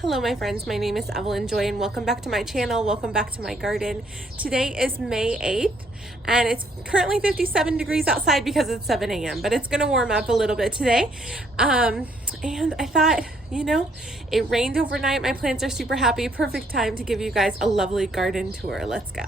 Hello my friends, my name is Evelyn Joy and welcome back to my channel, welcome back to my garden. Today is May 8th and it's currently 57 degrees outside because it's 7 a.m. but it's gonna warm up a little bit today. And I thought, it rained overnight, my plants are super happy, perfect time to give you guys a lovely garden tour. Let's go.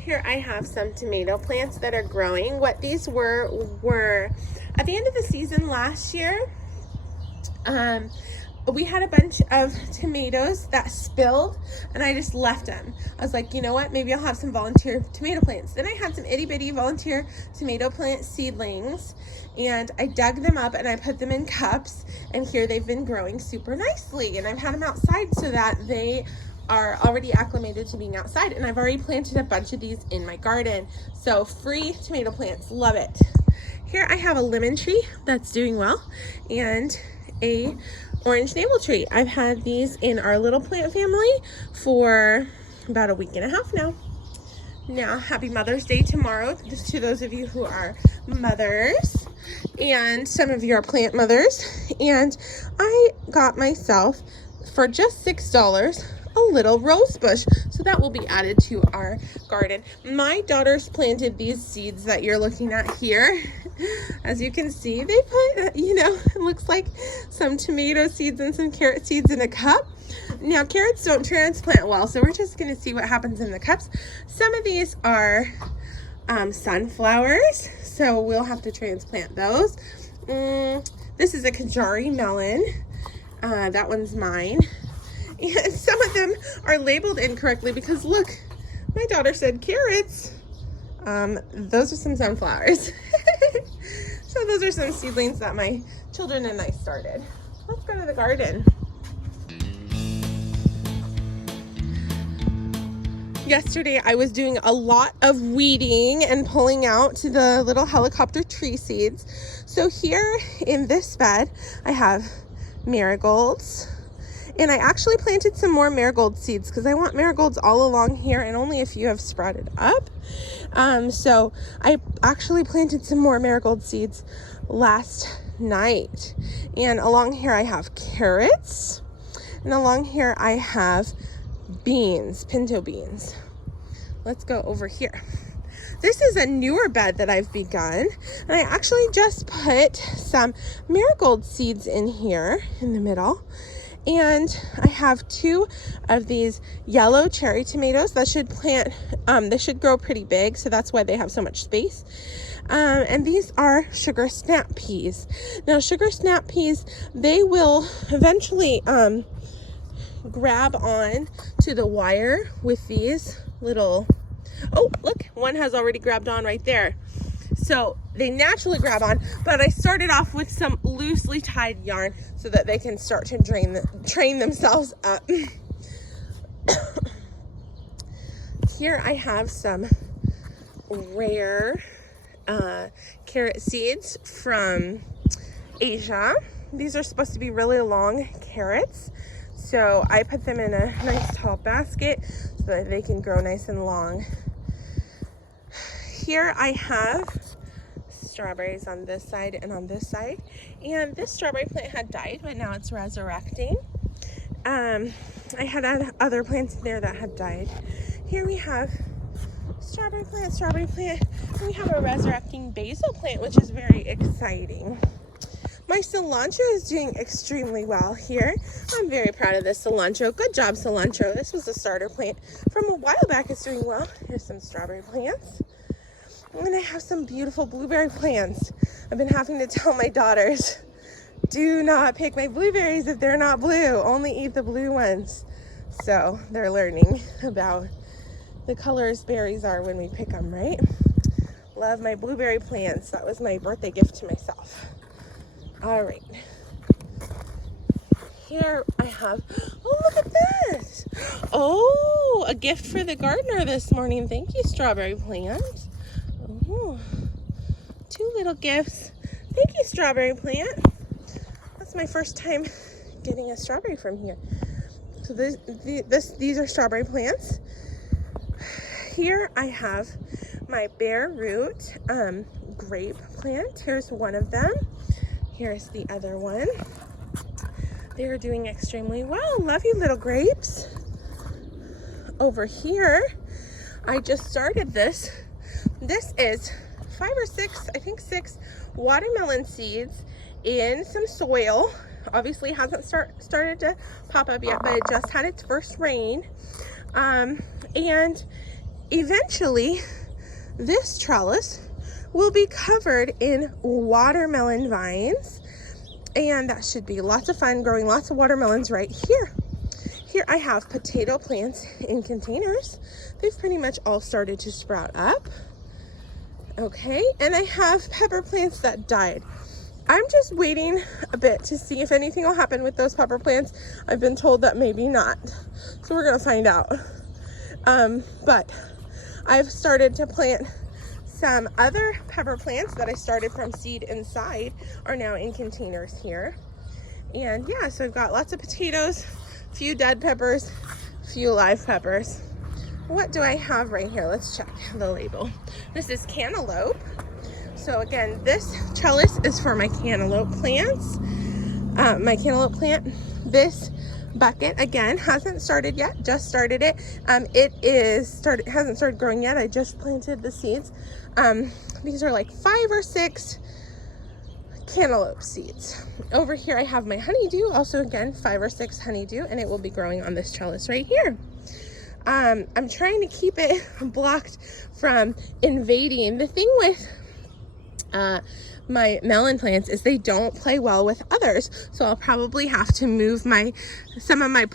Here I have some tomato plants that are growing. What these were at the end of the season last year, we had a bunch of tomatoes that spilled and I just left them. I was like, you know what, maybe I'll have some volunteer tomato plants. Then I had some itty bitty volunteer tomato plant seedlings and I dug them up and I put them in cups, and here they've been growing super nicely, and I've had them outside so that they are already acclimated to being outside, and I've already planted a bunch of these in my garden. So free tomato plants, love it. Here I have a lemon tree that's doing well and a orange navel tree. I've had these in our little plant family for about a week and a half now. Now, happy Mother's Day tomorrow to those of you who are mothers, and some of you are plant mothers. And I got myself, for just $6, a little rose bush, so that will be added to our garden. My daughters planted these seeds that you're looking at here. As you can see, they put, it looks like some tomato seeds and some carrot seeds in a cup. Now, carrots don't transplant well, so we're just going to see what happens in the cups. Some of these are sunflowers, so we'll have to transplant those. This is a Jari Melon. That one's mine. And some of them are labeled incorrectly because look, my daughter said carrots. Those are some sunflowers. So those are some seedlings that my children and I started. Let's go to the garden. Yesterday I was doing a lot of weeding and pulling out the little helicopter tree seeds. So here in this bed I have marigolds. And I actually planted some more marigold seeds because I want marigolds all along here, and only a few have sprouted up. So I actually planted some more marigold seeds last night. And along here I have carrots. And along here I have beans, pinto beans. Let's go over here. This is a newer bed that I've begun. And I actually just put some marigold seeds in here in the middle. And I have 2 of these yellow cherry tomatoes that should they should grow pretty big, so that's why they have so much space. And these are sugar snap peas. Now, sugar snap peas, they will eventually grab on to the wire with these little, oh, look, one has already grabbed on right there. So they naturally grab on, but I started off with some loosely tied yarn so that they can start to train themselves up. Here I have some rare carrot seeds from Asia. These are supposed to be really long carrots. So I put them in a nice tall basket so that they can grow nice and long. Here I have strawberries on this side and on this side, and this strawberry plant had died, but now it's resurrecting. I had other plants in there that had died. Here we have strawberry plant, and we have a resurrecting basil plant, which is very exciting. My cilantro is doing extremely well here. I'm very proud of this cilantro. Good job, cilantro. This was a starter plant from a while back. It's doing well. Here's some strawberry plants. And I have some beautiful blueberry plants. I've been having to tell my daughters, do not pick my blueberries if they're not blue. Only eat the blue ones. So they're learning about the colors berries are when we pick them, right? Love my blueberry plants. That was my birthday gift to myself. All right. Here I have, oh, look at this. Oh, a gift for the gardener this morning. Thank you, strawberry plant. Oh, 2 little gifts. Thank you, strawberry plant. That's my first time getting a strawberry from here. So these are strawberry plants. Here I have my bare root grape plant. Here's one of them. Here's the other one. They are doing extremely well. Love you, little grapes. Over here, I just started this. This is 5 or 6, I think 6 watermelon seeds in some soil. Obviously hasn't started to pop up yet, but it just had its first rain. And eventually this trellis will be covered in watermelon vines, and that should be lots of fun, growing lots of watermelons right here. Here I have potato plants in containers. They've pretty much all started to sprout up. Okay, and I have pepper plants that died. I'm just waiting a bit to see if anything will happen with those pepper plants. I've been told that maybe not, so we're gonna find out. But I've started to plant some other pepper plants that I started from seed inside, are now in containers here. And yeah, so I've got lots of potatoes, a few dead peppers, a few live peppers. What do I have right here? Let's check the label. This is cantaloupe. So again, this trellis is for my cantaloupe plants. My cantaloupe plant. This bucket again hasn't started yet, just started it. Hasn't started growing yet. I just planted the seeds. These are like 5 or 6 cantaloupe seeds. Over here I have my honeydew, also again 5 or 6 honeydew, and it will be growing on this trellis right here. I'm trying to keep it blocked from invading. The thing with my melon plants is they don't play well with others, so I'll probably have to move some of my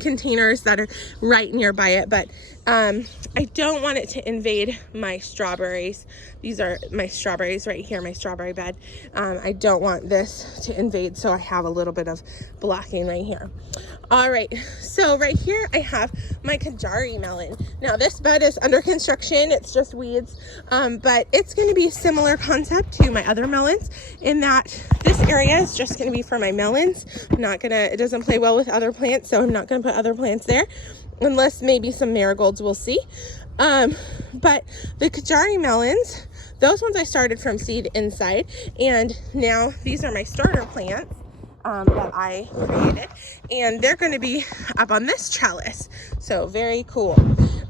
containers that are right nearby it, but I don't want it to invade my strawberries. These are my strawberries right here, my strawberry bed. I don't want this to invade, so I have a little bit of blocking right here. All right, so right here I have my Jari melon. Now this bed is under construction, it's just weeds, but it's going to be a similar concept to my other melons in that this area is just going to be for my melons. It doesn't play well with other plants, so I'm not going to put other plants there, unless maybe some marigolds, we'll see. But the Jari melons, those ones I started from seed inside, and now these are my starter plants that I created, and they're going to be up on this trellis, so very cool.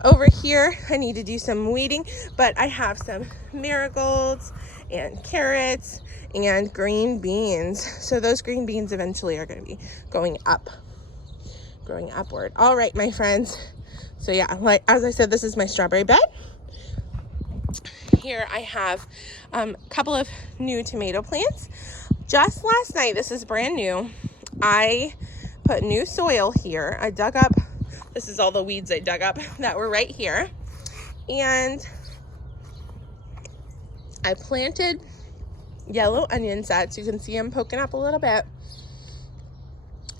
Over here I need to do some weeding, but I have some marigolds and carrots and green beans, so those green beans eventually are going to be growing upward. All right, my friends, so yeah, like as I said, this is my strawberry bed. Here I have a couple of new tomato plants. Just last night, this is brand new, I put new soil here. I dug up, this is all the weeds I dug up that were right here, and I planted yellow onion sets. You can see them poking up a little bit,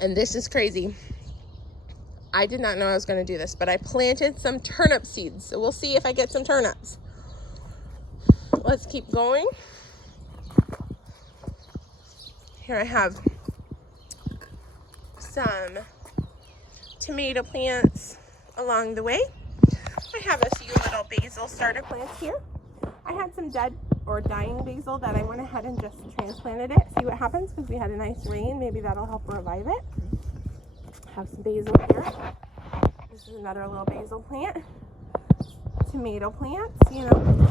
and this is crazy. I did not know I was going to do this, but I planted some turnip seeds, so we'll see if I get some turnips. Let's keep going. Here I have some tomato plants along the way. I have a few little basil starter plants here. I had some dead or dying basil that I went ahead and just transplanted it. See what happens, because we had a nice rain. Maybe that'll help revive it. Have some basil here. This is another little basil plant. Tomato plants, you know.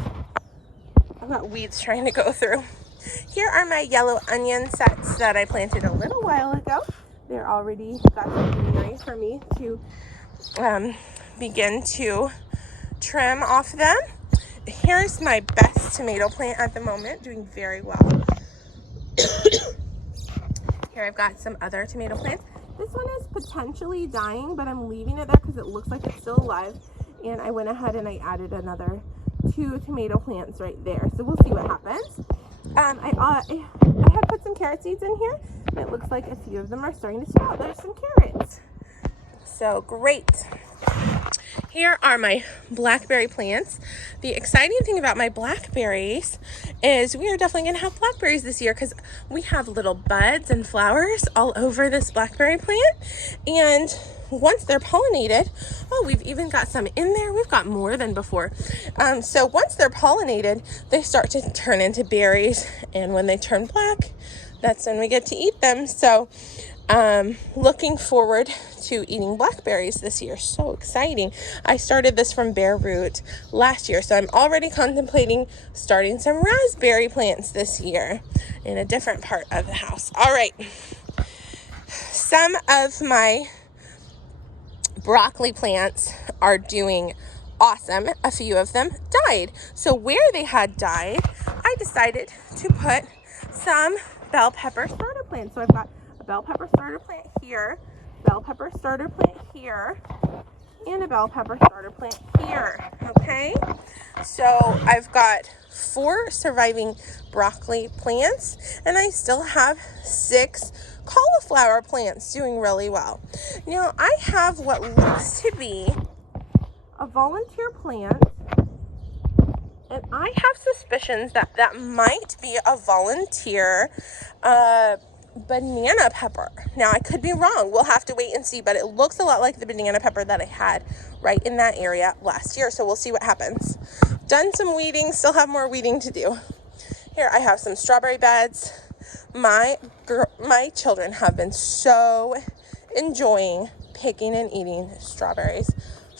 I've got weeds trying to go through. Here are my yellow onion sets that I planted a little while ago. They're already got some greenery for me to begin to trim off them. Here's my best tomato plant at the moment, doing very well. Here I've got some other tomato plants. This one is potentially dying, but I'm leaving it there because it looks like it's still alive. And I went ahead and I added another 2 tomato plants right there. So we'll see what happens. I had put some carrot seeds in here, and it looks like a few of them are starting to sprout. There's some carrots. So great. Here are my blackberry plants. The exciting thing about my blackberries is we are definitely going to have blackberries this year, because we have little buds and flowers all over this blackberry plant. And once they're pollinated, oh, we've even got some in there. We've got more than before. So once they're pollinated, they start to turn into berries. And when they turn black, that's when we get to eat them. So looking forward to eating blackberries this year. So exciting. I started this from bare root last year, so I'm already contemplating starting some raspberry plants this year in a different part of the house. All right, some of my broccoli plants are doing awesome. A few of them died, so where they had died, I decided to put some bell pepper starter plants. So I've got a bell pepper starter plant here, bell pepper starter plant here, and a bell pepper starter plant here. Okay, so I've got 4 surviving broccoli plants, and I still have 6 cauliflower plants doing really well. Now I have what looks to be a volunteer plant, and I have suspicions that that might be a volunteer banana pepper. Now I could be wrong, we'll have to wait and see, but it looks a lot like the banana pepper that I had right in that area last year, so we'll see what happens. Done some weeding, still have more weeding to do. Here I have some strawberry beds. My children have been so enjoying picking and eating strawberries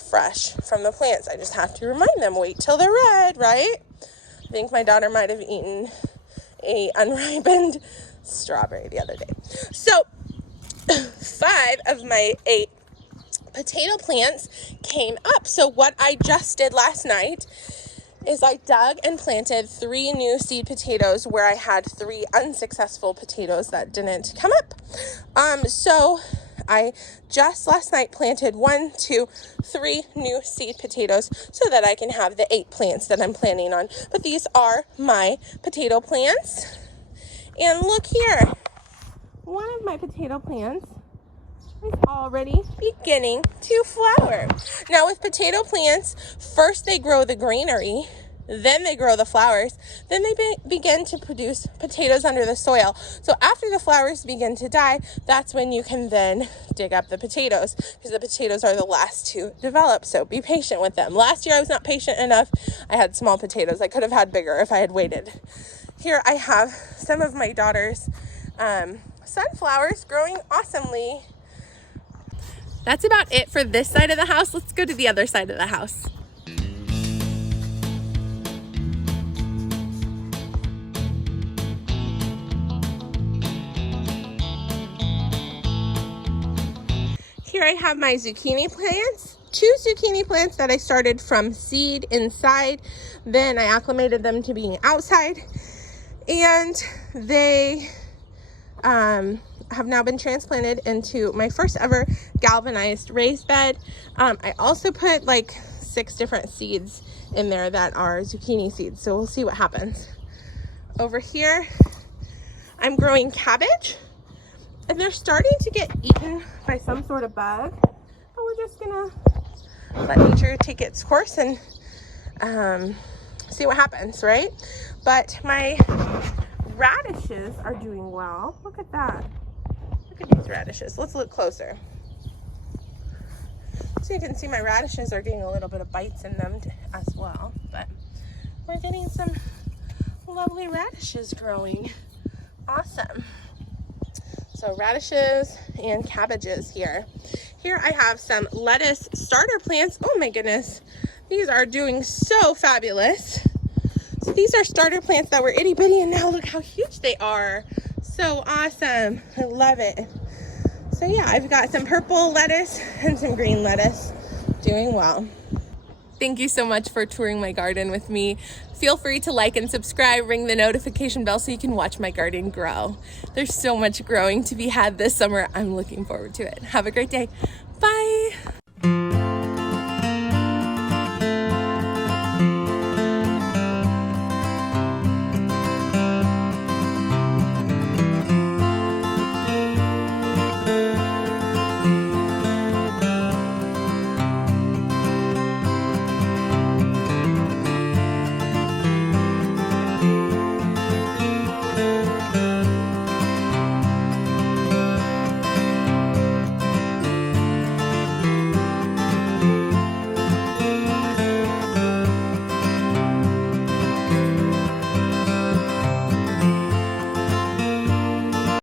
fresh from the plants. I just have to remind them, wait till they're red, right? I think my daughter might have eaten a unripened strawberry the other day. So 5 of my 8 potato plants came up. So what I just did last night is I dug and planted 3 new seed potatoes where I had 3 unsuccessful potatoes that didn't come up. So I just last night planted 1, 2, 3 new seed potatoes so that I can have the 8 plants that I'm planning on. But these are my potato plants. And look here, one of my potato plants is already beginning to flower. Now with potato plants, first they grow the greenery, then they grow the flowers, then they begin to produce potatoes under the soil. So after the flowers begin to die, that's when you can then dig up the potatoes, because the potatoes are the last to develop. So be patient with them. Last year I was not patient enough. I had small potatoes. I could have had bigger if I had waited. Here I have some of my daughter's sunflowers growing awesomely. That's about it for this side of the house. Let's go to the other side of the house. Here I have my zucchini plants. 2 zucchini plants that I started from seed inside. Then I acclimated them to being outside. And they have now been transplanted into my first ever galvanized raised bed. I also put like 6 different seeds in there that are zucchini seeds, so we'll see what happens. Over here, I'm growing cabbage, and they're starting to get eaten by some sort of bug, but we're just gonna let nature take its course and see what happens, right? But my radishes are doing well. Look at that. Look at these radishes. Let's look closer. So you can see my radishes are getting a little bit of bites in them as well, but we're getting some lovely radishes growing. Awesome. So radishes and cabbages here. Here I have some lettuce starter plants. Oh my goodness. These are doing so fabulous. So these are starter plants that were itty bitty, and now look how huge they are. So awesome. I love it. So yeah, I've got some purple lettuce and some green lettuce doing well. Thank you so much for touring my garden with me. Feel free to like and subscribe, ring the notification bell so you can watch my garden grow. There's so much growing to be had this summer. I'm looking forward to it. Have a great day. Bye.